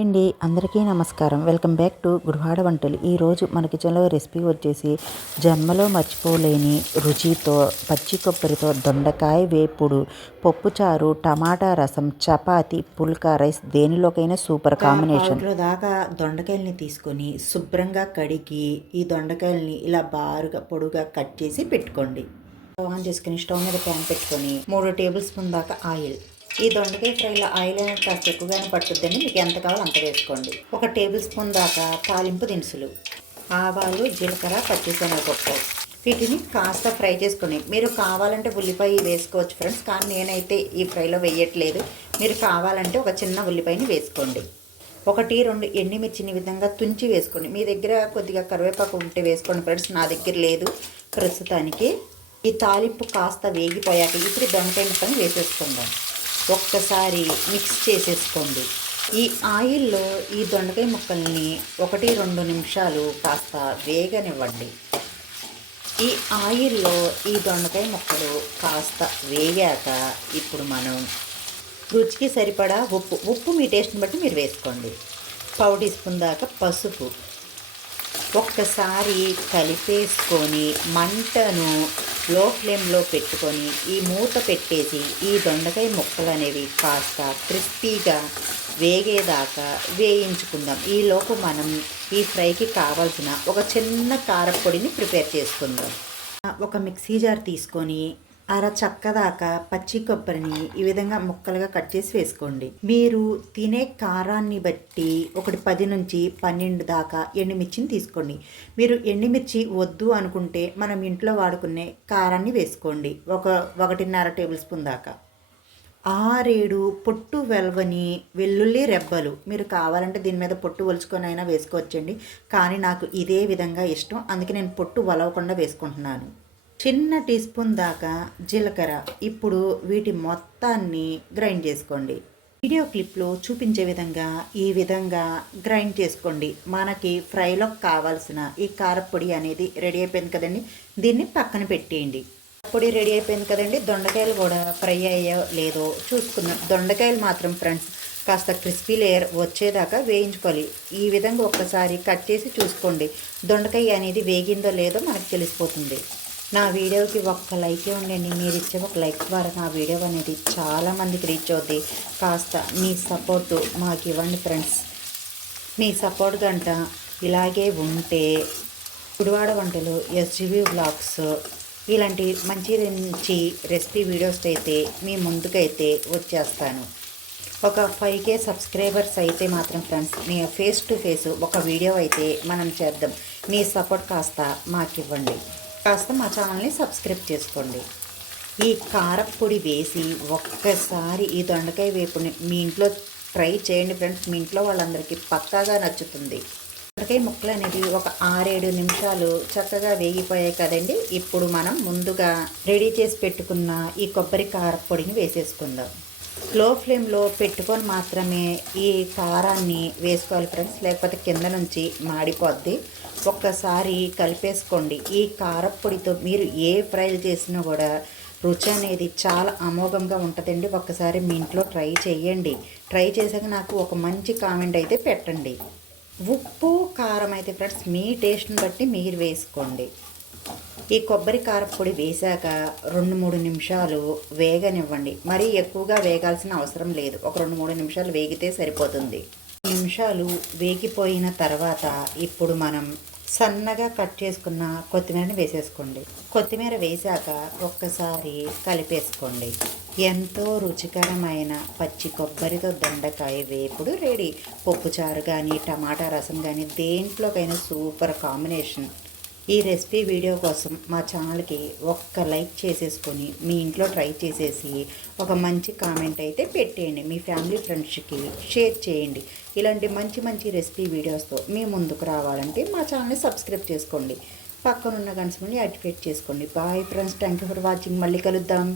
అండి అందరికీ నమస్కారం. వెల్కమ్ బ్యాక్ టు గురువాడ వంటలు. ఈరోజు మన కిచెన్లో రెసిపీ వచ్చేసి జన్మలో మర్చిపోలేని రుచితో పచ్చి కొబ్బరితో దొండకాయ వేపుడు పప్పుచారు టమాటా రసం చపాతి పుల్కా రైస్ దేనిలోకైనా సూపర్ కాంబినేషన్. దాకా దొండకాయల్ని తీసుకొని శుభ్రంగా కడిగి ఈ దొండకాయల్ని ఇలా బారుగా పొడుగా కట్ చేసి పెట్టుకోండి. ఆన్ చేసుకుని స్టవ్ మీద ప్యాన్ పెట్టుకొని మూడు టేబుల్ స్పూన్ దాకా ఆయిల్ ఈ దొండకాయ ఫ్రైలో ఆయిల్ అనేది కాస్త ఎక్కువగానే పట్టుద్దండి. మీకు ఎంత కావాలో అంత వేసుకోండి. ఒక టేబుల్ స్పూన్ దాకా తాలింపు దినుసులు ఆవాలు జీలకర్ర పచ్చిశనగపప్పు. వీటిని కాస్త ఫ్రై చేసుకోండి మీరు కావాలంటే ఉల్లిపాయ వేసుకోవచ్చు ఫ్రెండ్స్ కానీ నేనైతే ఈ ఫ్రైలో వేయట్లేదు. మీరు కావాలంటే ఒక చిన్న ఉల్లిపాయని వేసుకోండి. ఒకటి రెండు ఎండిమిర్చిని విధంగా తుంచి వేసుకోండి. మీ దగ్గర కొద్దిగా కరివేపాకు ఉంటే వేసుకోండి ఫ్రెండ్స్ నా దగ్గర లేదు ప్రస్తుతానికి. ఈ తాలింపు కాస్త వేగిపోయాక ఇప్పుడు దొండకాయ ముక్కని వేసేసుకుందాం. ఒక్కసారి మిక్స్ చేసేసుకోండి. ఈ ఆయిల్లో ఈ దొండకాయ ముక్కల్ని ఒకటి రెండు నిమిషాలు కాస్త వేగనివ్వండి. ఈ ఆయిల్లో ఈ దొండకాయ ముక్కలు కాస్త వేగాక ఇప్పుడు మనం రుచికి సరిపడా ఉప్పు ఉప్పు మీ టేస్ట్ని బట్టి మీరు వేసుకోండి. పావు టీ స్పూన్ దాకా పసుపు. ఒక్కసారి కలిపేసుకొని మంటను లో ఫ్లేమ్లో పెట్టుకొని ఈ మూత పెట్టేసి ఈ దొండకాయ ముక్కలు అనేవి కాస్త క్రిస్పీగా వేగేదాకా వేయించుకుందాం. ఈలోపు మనం ఈ ఫ్రైకి కావాల్సిన ఒక చిన్న కారపొడిని ప్రిపేర్ చేసుకుందాం. ఒక మిక్సీ జార్ తీసుకొని అర చక్క దాకా పచ్చి కొబ్బరిని ఈ విధంగా ముక్కలుగా కట్ చేసి వేసుకోండి. మీరు తినే కారాన్ని బట్టి ఒకటి పది నుంచి పన్నెండు దాకా ఎండుమిర్చిని తీసుకోండి. మీరు ఎండుమిర్చి వద్దు అనుకుంటే మనం ఇంట్లో వాడుకునే కారాన్ని వేసుకోండి. ఒక ఒకటిన్నర టేబుల్ స్పూన్ దాకా. ఆరేడు పొట్టు వెల్వని వెల్లుల్లి రెబ్బలు. మీరు కావాలంటే దీని మీద పొట్టు ఒలుచుకొని అయినా వేసుకోవచ్చండి. కానీ నాకు ఇదే విధంగా ఇష్టం. అందుకే నేను పొట్టు వలవకుండా వేసుకుంటున్నాను. చిన్న టీ స్పూన్ దాకా జీలకర్ర. ఇప్పుడు వీటి మొత్తాన్ని గ్రైండ్ చేసుకోండి. వీడియో క్లిప్లో చూపించే విధంగా ఈ విధంగా గ్రైండ్ చేసుకోండి. మనకి ఫ్రైలో కావాల్సిన ఈ కారపొడి అనేది రెడీ అయిపోయింది కదండి. దీన్ని పక్కన పెట్టేయండి. పొడి రెడీ అయిపోయింది కదండి. దొండకాయలు కూడా ఫ్రై అయ్యో లేదో చూసుకుందాం. దొండకాయలు మాత్రం ఫ్రెండ్స్ కాస్త క్రిస్పీ లేయర్ వచ్చేదాకా వేయించుకోవాలి. ఈ విధంగా ఒక్కసారి కట్ చేసి చూసుకోండి. దొండకాయ అనేది వేగిందో లేదో మనకు తెలిసిపోతుంది. నా వీడియోకి ఒక్క లైక్ ఉండండి. మీరు ఇచ్చే ఒక లైక్ ద్వారా నా వీడియో అనేది చాలామందికి రీచ్ అవుతుంది కాస్త మీ సపోర్టు మాకు ఇవ్వండి ఫ్రెండ్స్. మీ సపోర్ట్ గంట ఇలాగే ఉంటే గుడివాడ వంటలు ఎస్జీబీ బ్లాగ్స్ ఇలాంటి మంచి మంచి రెసిపీ వీడియోస్ అయితే మీ ముందుకైతే వచ్చేస్తాను. ఒక ఫైవ్ కే సబ్స్క్రైబర్స్ అయితే మాత్రం ఫ్రెండ్స్ మీ ఫేస్ టు ఫేస్ ఒక వీడియో అయితే మనం చేద్దాం. మీ సపోర్ట్ కాస్త మాకు ఇవ్వండి కాస్త మా ఛానల్ని సబ్స్క్రైబ్ చేసుకోండి. ఈ కారపొడి వేసి ఒక్కసారి ఈ దొండకాయ వేపుని మీ ఇంట్లో ట్రై చేయండి ఫ్రెండ్స్. మీ ఇంట్లో వాళ్ళందరికీ పక్కాగా నచ్చుతుంది. దొండకాయ ముక్కలు అనేది ఒక ఆరేడు నిమిషాలు చక్కగా వేగిపోయాయి కదండి. ఇప్పుడు మనం ముందుగా రెడీ చేసి పెట్టుకున్న ఈ కొబ్బరి కారపొడిని వేసేసుకుందాం. లో ఫ్లేమ్లో పెట్టుకొని మాత్రమే ఈ కారాన్ని వేసుకోవాలి ఫ్రెండ్స్ లేకపోతే కింద నుంచి మాడిపోద్ది. ఒక్కసారి కలిపేసుకోండి. ఈ కారపొడితో మీరు ఏ ఫ్రైలు చేసినా కూడా రుచి అనేది చాలా అమోఘంగా ఉంటుందండి. ఒక్కసారి మీ ఇంట్లో ట్రై చేయండి. ట్రై చేశాక నాకు ఒక మంచి కామెంట్ అయితే పెట్టండి. ఉప్పు కారం అయితే ఫ్రెండ్స్ మీ టేస్ట్ని బట్టి మీరు వేసుకోండి. ఈ కొబ్బరి కారపొడి వేశాక రెండు మూడు నిమిషాలు వేగనివ్వండి. మరీ ఎక్కువగా వేగాల్సిన అవసరం లేదు. ఒక రెండు మూడు నిమిషాలు వేగితే సరిపోతుంది. నిమిషాలు వేగిపోయిన తర్వాత ఇప్పుడు మనం సన్నగా కట్ చేసుకున్న కొత్తిమీరని వేసేసుకోండి. కొత్తిమీర వేశాక ఒక్కసారి కలిపేసుకోండి. ఎంతో రుచికరమైన పచ్చి కొబ్బరితో దొండకాయ వేపుడు రెడీ. పప్పుచారు కానీ టమాటా రసం కానీ దేంట్లోకైనా సూపర్ కాంబినేషన్. ఈ రెసిపీ వీడియో కోసం మా ఛానల్కి ఒక్క లైక్ చేసేసుకొని మీ ఇంట్లో ట్రై చేసేసి ఒక మంచి కామెంట్ అయితే పెట్టేయండి. మీ ఫ్యామిలీ ఫ్రెండ్స్కి షేర్ చేయండి. ఇలాంటి మంచి మంచి రెసిపీ వీడియోస్తో మీ ముందుకు రావాలంటే మా ఛానల్ని సబ్స్క్రైబ్ చేసుకోండి. పక్కనున్న గంట నుండి యాక్టివేట్ చేసుకోండి. Bye friends. Thank you for watching. మళ్ళీ కలుద్దాం.